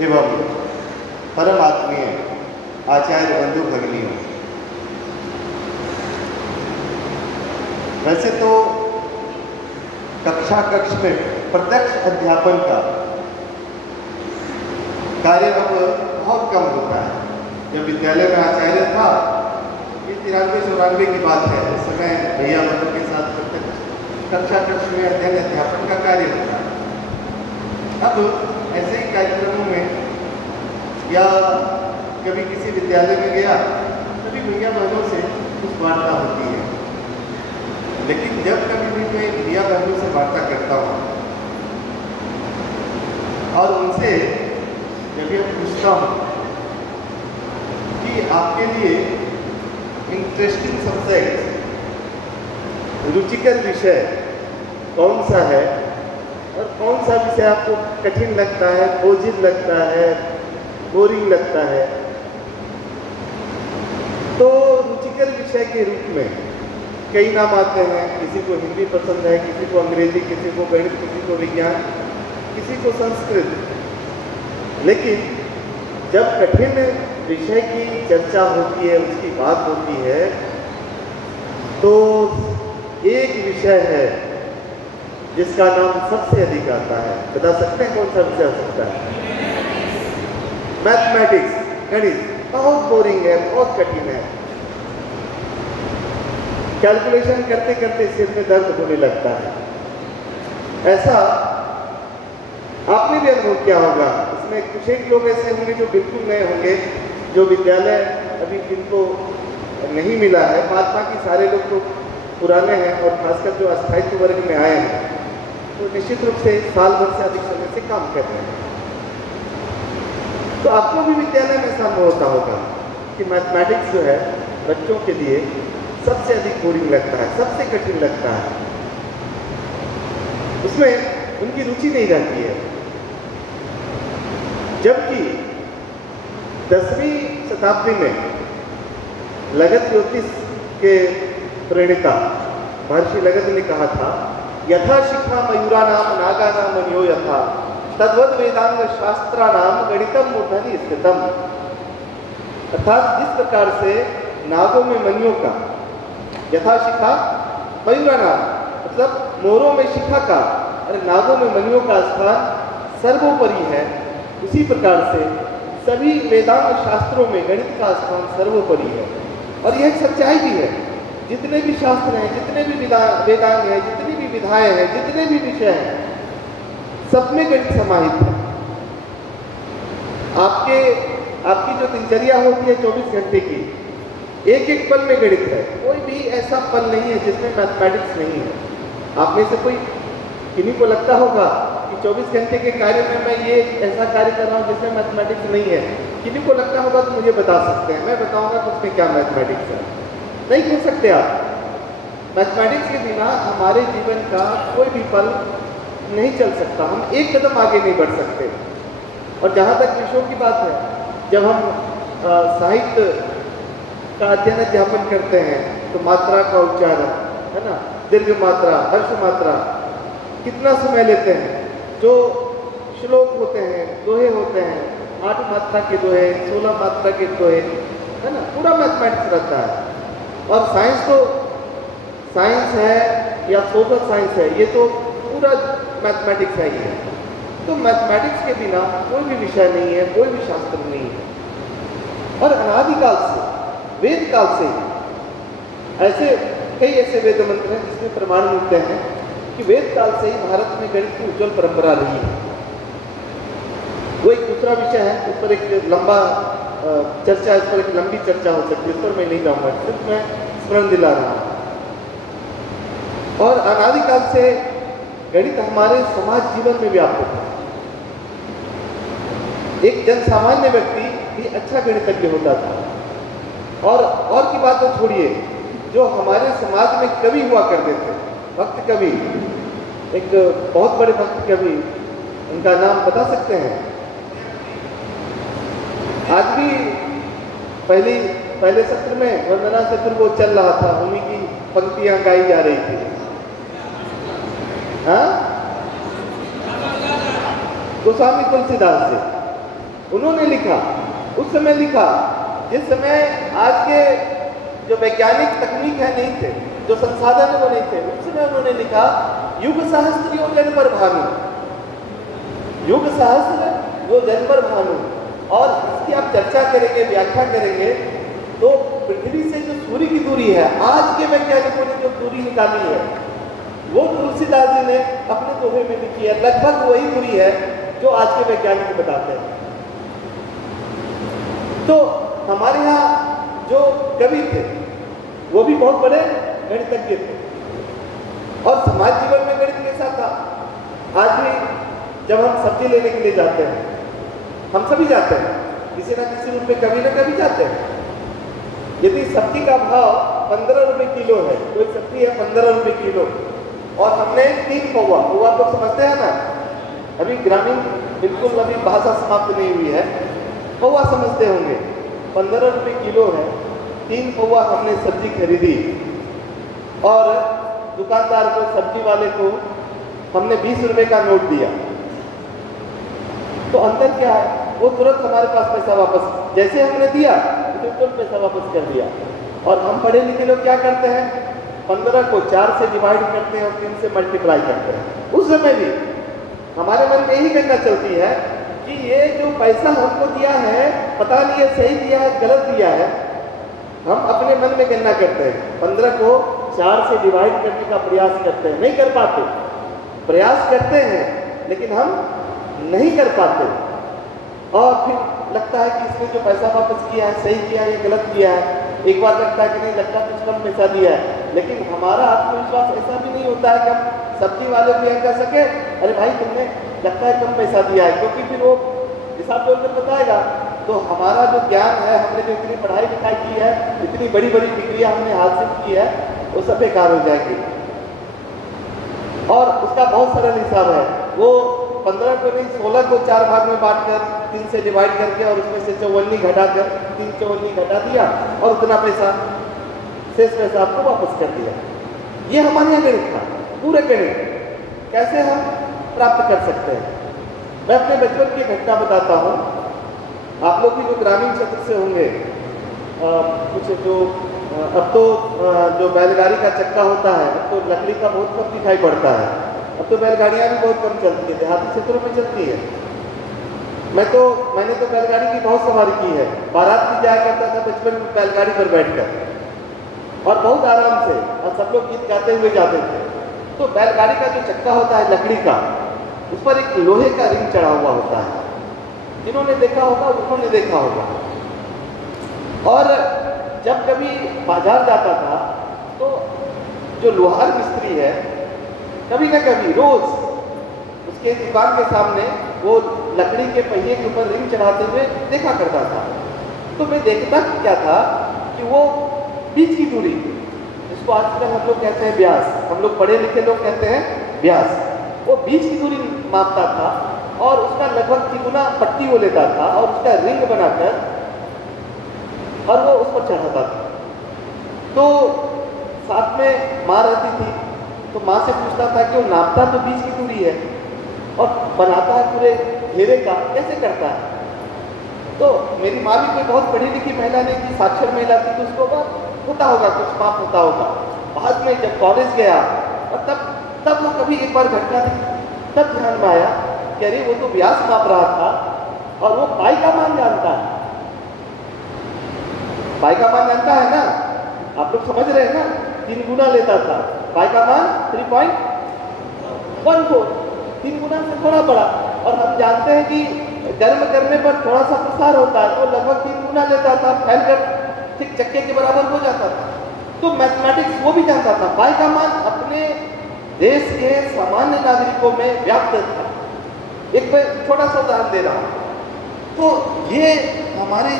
एवं परम आत्मीय आचार्य बंधु भगिनियों, वैसे तो कक्षा कक्ष में प्रत्यक्ष अध्यापन का कार्य अब बहुत कम होता है। जब विद्यालय में आचार्य था, ये 93-94 की बात है, उस समय भैया बंधु के साथ प्रत्यक्ष कक्षा कक्ष में अध्ययन अध्यापन का कार्य होता है। अब ऐसे ही कार्यक्रमों में या कभी किसी विद्यालय में गया, तभी भैया बहनों से कुछ वार्ता होती है। लेकिन जब कभी भी मैं भैया बहनों से वार्ता करता हूँ और उनसे जब ये पूछता हूँ कि आपके लिए इंटरेस्टिंग सब्जेक्ट, रुचिकर विषय कौन सा है और कौन सा विषय आपको कठिन लगता है, बोझिल लगता है, बोरिंग लगता है, तो रुचिकर विषय के रूप में कई नाम आते हैं। किसी को हिंदी पसंद है, किसी को अंग्रेजी, किसी को गणित, किसी को विज्ञान, किसी को संस्कृत। लेकिन जब कठिन विषय की चर्चा होती है, उसकी बात होती है, तो एक विषय है जिसका नाम सबसे अधिक आता है। बता सकते हैं कौन सा विषय हो सकता है? मैथमेटिक्स, गणित। बहुत बोरिंग है, बहुत कठिन है। कैलकुलेशन करते करते सिर में दर्द होने लगता है। ऐसा आपने भी अनुभव किया होगा। इसमें कुछ एक लोग ऐसे होंगे जो बिल्कुल नए होंगे, जो विद्यालय अभी जिनको नहीं मिला है। बाकी सारे लोग तो पुराने हैं, और खासकर जो अस्थायित्व वर्ग में आए हैं, तो निश्चित रूप से साल भर से अधिक समय से काम कर रहे हैं। तो आपको भी विद्यालय में ऐसा अनुभव होता होगा कि मैथमेटिक्स जो है बच्चों के लिए सबसे अधिक बोरिंग लगता है, सबसे कठिन लगता है। उसमें उनकी रुचि नहीं रहती है। जबकि 10वीं शताब्दी में लगत ज्योतिष के प्रणेता महर्षि लगत ने कहा था, यथा शिक्षा मयूरा नाम नागा नाम मनियो यथा तद्वद वेदांग शास्त्रा नाम गणितम मूर्धनि स्थितम। अर्थात जिस प्रकार से नागों में मनियों का, यथा शिखा मयूरा नाम, मतलब मोरों में शिखा का और नागों में मनियों का स्थान सर्वोपरि है, उसी प्रकार से सभी वेदांग शास्त्रों में गणित का स्थान सर्वोपरि है। और यह एक सच्चाई भी है। जितने भी शास्त्र हैं, जितने भी वेदांग हैं, जितनी भी विधाएं हैं, जितने भी विषय हैं, सब में गणित समाहित है। आपकी जो दिनचर्या होती है 24 घंटे की, एक एक पल में गणित है। कोई भी ऐसा पल नहीं है जिसमें मैथमेटिक्स नहीं है। आप में से कोई किन्हीं को लगता होगा कि 24 घंटे के कार्य में मैं ये ऐसा कार्य कर रहा हूँ जिसमें मैथमेटिक्स नहीं है? किन्हीं को लगता होगा तो मुझे बता सकते हैं, मैं बताऊंगा कि उसमें क्या मैथमेटिक्स है। नहीं पूछ सकते आप। मैथमेटिक्स के बिना हमारे जीवन का कोई भी पल नहीं चल सकता। हम एक कदम आगे नहीं बढ़ सकते। और जहाँ तक विषयों की बात है, जब हम साहित्य का अध्ययन अध्यापन करते हैं तो मात्रा का उच्चारण, है ना, दीर्घ मात्रा, हर्ष मात्रा, कितना समय लेते हैं। जो श्लोक होते हैं, दोहे होते हैं, 8 मात्रा के दोहे, 16 मात्रा के दोहे, है ना, पूरा मैथमेटिक्स रहता है। और साइंस तो साइंस है या सोशल साइंस है, ये तो पूरा मैथमेटिक्स है ही है। तो मैथमेटिक्स के बिना कोई भी विषय नहीं है, कोई भी शास्त्र नहीं है। और अनादिकाल से, वेद काल से ऐसे कई ऐसे वेद मंत्र हैं जिसमें प्रमाण मिलते हैं कि वेद काल से ही भारत में गणित की उज्ज्वल परंपरा रही है। वो एक दूसरा विषय है, उस पर एक लंबा चर्चा, इस पर एक लंबी चर्चा हो सकती है, इस पर मैं नहीं जाऊँगा, सिर्फ मैं स्मरण दिला रहा हूँ। और अनादिकाल से गणित हमारे समाज जीवन में व्याप्त है। एक जन सामान्य व्यक्ति भी अच्छा गणितज्ञ होता था। और की बात तो छोड़िए, जो हमारे समाज में कवि हुआ करते थे, भक्त कवि, एक बहुत बड़े भक्त कवि, उनका नाम बता सकते हैं? आज भी पहले सत्र में वंदना चतुर्वेद चल रहा था, उन्हीं की पंक्तियां गाई जा रही थी। हाँ, गोस्वामी तुलसीदास जी। उन्होंने लिखा, उस समय लिखा जिस समय आज के जो वैज्ञानिक तकनीक है नहीं थे, जो संसाधन है वो नहीं थे। उस समय उन्होंने लिखा युग सहस्त्र यो जन्म भानु, युग सहस्त्र यो जन्म भानु। और इसकी आप चर्चा करेंगे, व्याख्या करेंगे तो पृथ्वी से जो सूर्य की दूरी है, आज के वैज्ञानिकों ने जो दूरी निकाली है वो तुलसीदास जी ने अपने दोहे में लिखी है। लगभग वही दूरी है जो आज के वैज्ञानिक बताते हैं। तो हमारे यहाँ जो कवि थे वो भी बहुत बड़े गणितज्ञ थे। और समाज जीवन में गणित कैसा था? आज भी जब हम सब्जी लेने के लिए जाते हैं, हम सभी जाते हैं, किसी ना किसी रूप में कभी ना कभी जाते हैं। यदि सब्जी का भाव 15 रुपए किलो है, कोई सब्जी है 15 रुपए किलो, और हमने 3 पौवा, पौवा तो समझते हैं ना, अभी ग्रामीण बिल्कुल अभी भाषा समाप्त नहीं हुई है, पौवा समझते होंगे। 15 रुपए किलो है, 3 पौवा हमने सब्जी खरीदी और दुकानदार को, सब्जी वाले को हमने 20 रुपए का नोट दिया। तो अंतर क्या है? वो तुरंत हमारे पास पैसा वापस, जैसे हमने दिया तो तुरंत पैसा वापस कर दिया। और हम पढ़े लिखे लोग क्या करते हैं? 15 को 4 से डिवाइड करते हैं और 3 से मल्टीप्लाई करते हैं। उस समय भी हमारे मन में यही गणना चलती है कि ये जो पैसा हमको दिया है, पता नहीं ये सही दिया है गलत दिया है। हम अपने मन में गणना करते हैं, 15 को 4 से डिवाइड करने का प्रयास करते हैं, नहीं कर पाते। प्रयास करते हैं लेकिन हम नहीं कर पाते, और फिर लगता है कि इसने जो पैसा वापस किया है सही किया है या गलत किया है। एक बार लगता है कि नहीं, लगता कुछ कम पैसा दिया है, लेकिन हमारा आत्मविश्वास ऐसा भी नहीं होता है कि हम सब्जी वाले को यह कह सके अरे भाई तुमने लगता है कम पैसा दिया है, क्योंकि फिर वो हिसाब जोड़कर बताएगा। तो हमारा जो ज्ञान है, हमने जो इतनी पढ़ाई लिखाई की है, इतनी बड़ी बड़ी डिग्रियाँ हमने हासिल की है, वो सब बेकार हो जाएगी। और उसका बहुत सरल हिसाब है, वो 15 को नहीं 16 को 4 भाग में बांटकर 3 से डिवाइड करके और उसमें से 54 घटाकर 3 54 घटा दिया और उतना पैसा, शेष पैसा आपको वापस कर दिया। ये हमारे यहाँ गणित था, पूरे गणित कैसे हम प्राप्त कर सकते हैं। मैं अपने बचपन की घटना बताता हूँ। आप लोग भी जो ग्रामीण क्षेत्र से होंगे, कुछ जो अब तो जो बैलगाड़ी का चक्का होता है, अब तो लकड़ी का बहुत कम दिखाई पड़ता है। अब तो बैलगाड़ियाँ भी बहुत कम चलती है, देहाती क्षेत्रों में चलती है। मैंने तो बैलगाड़ी की बहुत सवारी की है। बारात भी जाया करता था बचपन में बैलगाड़ी पर बैठकर, और बहुत आराम से, और सब लोग गीत गाते हुए जाते थे। तो बैलगाड़ी का जो चक्का होता है लकड़ी का, उस पर एक लोहे का रिंग चढ़ा हुआ होता है। जिन्होंने देखा होगा उन्होंने देखा होगा। और जब कभी बाजार जाता था तो जो लोहार मिस्त्री है, कभी ना कभी रोज उसके दुकान के सामने वो लकड़ी के पहिए के ऊपर रिंग चढ़ाते हुए देखा करता था। तो मैं देखता क्या था कि वो बीच की दूरी, जिसको आजकल हम लोग कहते हैं व्यास, हम लोग पढ़े लिखे लोग कहते हैं व्यास, वो बीच की दूरी मापता था और उसका लगभग 3 पट्टी वो लेता था और उसका रिंग बनाकर और वो उस पर चढ़ाता था। तो साथ में माँ रहती थी, तो माँ से पूछता था कि वो नापता तो बीच की दूरी है और बनाता है पूरे घेरे का, कैसे करता है। तो मेरी माँ भी कोई बहुत पढ़ी लिखी महिला नहीं थी, साक्षर महिला थी, तो उसको होता होगा, कुछ माप होता होगा। बाद में जब कॉलेज गया और तब वो कभी एक बार घटना थी, तब ध्यान में आया कि अरे वो तो व्यास माप रहा था और वो पाई का मान जानता है। पाई का मान जानता है ना, आप लोग समझ रहे हैं ना, 3 गुना लेता था। पाई का मान 3.14, 3 गुना से थोड़ा बड़ा। और हम जानते हैं कि गर्म करने पर थोड़ा सा प्रसार होता है, तो लगभग 3 गुना लेता था, फैलकर ठीक चक्के के बराबर हो जाता था। तो मैथमेटिक्स वो भी जानता था। पाई का मान अपने देश के सामान्य नागरिकों में व्याप्त था। एक मैं छोटा सा उदाहरण दे रहा हूँ। तो ये हमारे